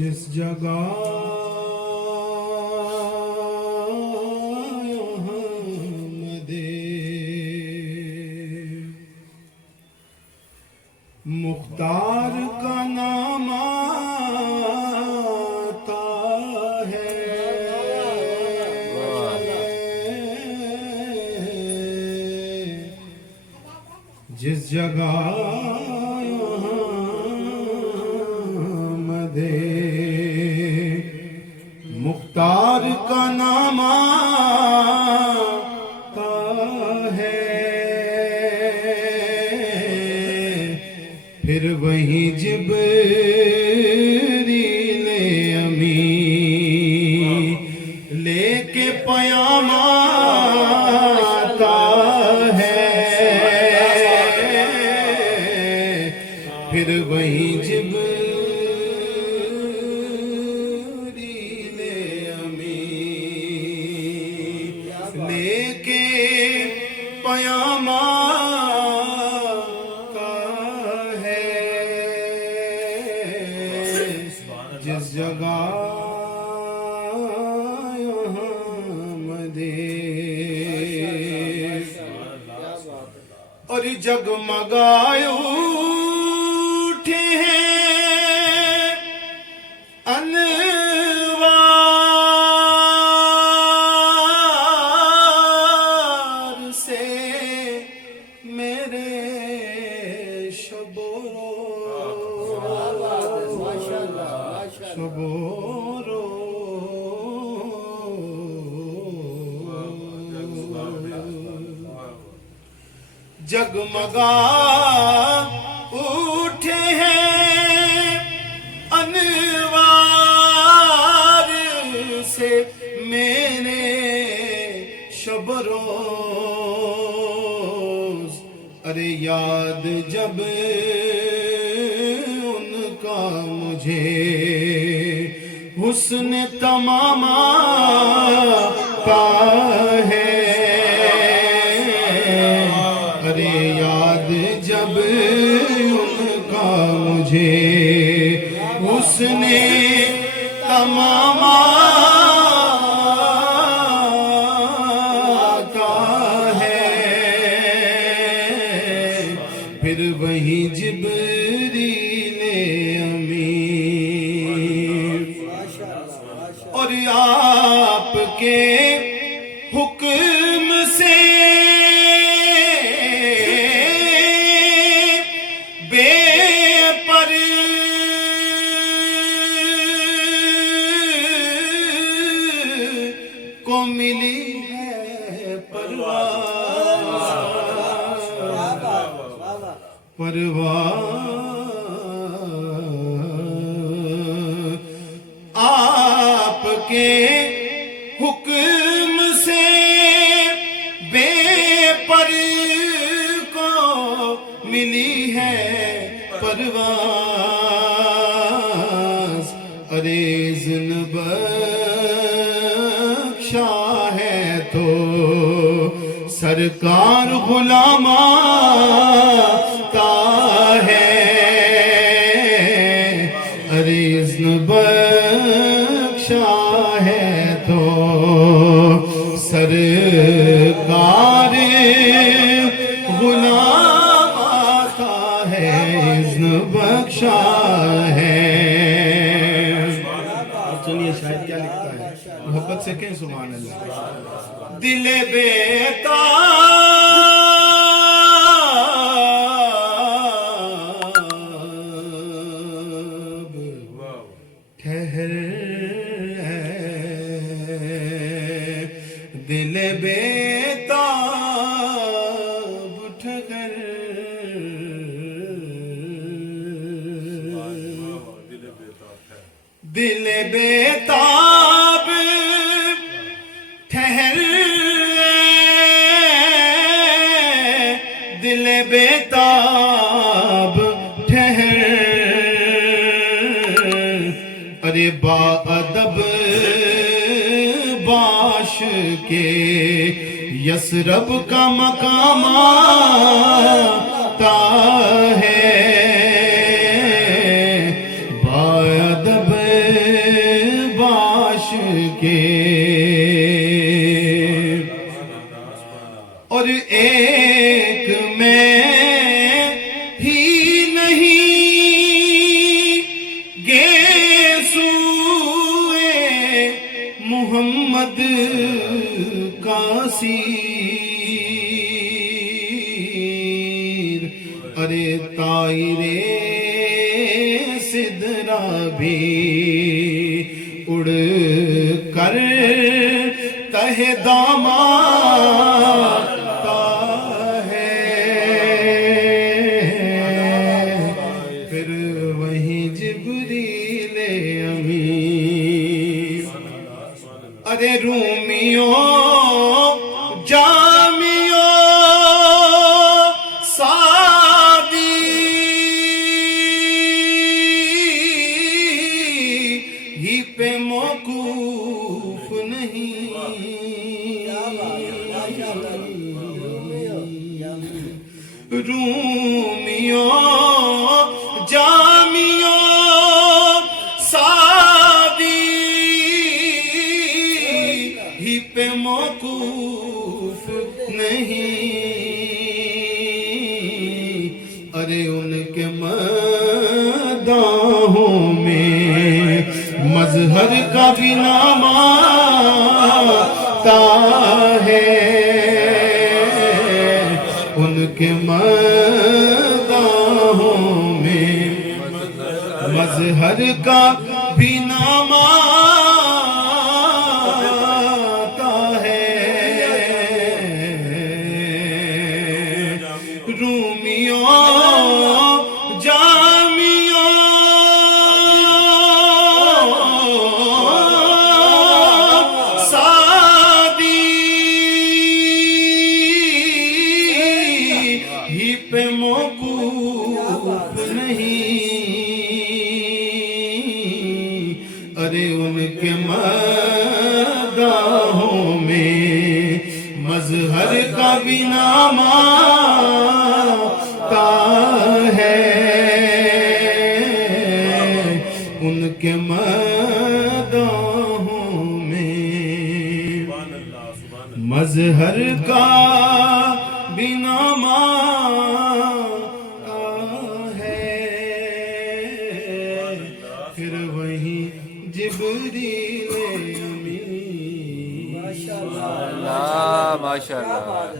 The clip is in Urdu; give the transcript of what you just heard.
جس جگہ مختار کا نام آتا ہے، جس جگہ مختار کا نام آتا ہے، پھر وہیں جبریل امین لے کے پیام آتا ہے، پھر وہیں جبریل لے کے پیام آتا ہے، جس جگہ اور جگمگائے اٹھے ہیں انوار سے میرے شب و روز، شب و جگمگا اٹھے ہیں انوار سے میرے شب روز، ارے یاد جب ان کا مجھے حسن تمام آتا ہے، ارے یاد جب ان کا مجھے حسن تمام آتا ہے، پھر وہیں جبریل امین اور آپ کے حکم سے بے پر کو ملی ہے پرواز، آپ کے حکم سے بے پر کو ملی ہے پرواز، ارے اذن بخشا ہے تو سرکار غلام آتا ہے، ارے اذن بخشا ہے تو سرکار غلام آتا ہے، اذن بخشا ہے۔ سنیے شاید کیا لکھتا ہے، محبت سے کہیں سبحان اللہ۔ دل بیتاب ٹھہر، دل بیتاب ٹھہر، دل بیتاب ٹھہر، دل بیتاب ٹھہر، ارے با ادب باش کے یسرب کا مقام آتا ہے، با ادب ایک میں ہی نہیں گیسوئے محمد کا سیر ارے طائر سدرا بھی اڑ کر تہ داماتا ہے پھر وہیں جبریل امین ارے رومیوں جامیوں سادی ہی پہ موقوف نہیں رومیوں جامیوں سادی ہی پہ موقوف نہیں ارے ان کے مداحوں میں مظہر کا بھی نام آتا ہے ان کے مداحوں میں مظہر کا بھی نام آتا ہے رومیوں جامیوں سادی ہی پہ موقوف نہیں ارے ان کے مداحوں میں مظہر کا بھی نام آتا ہے ان کے مداحوں میں مظہر کا بھی نام آتا ہے پھر وہیں جبریل امین ماشاءاللہ ماشاءاللہ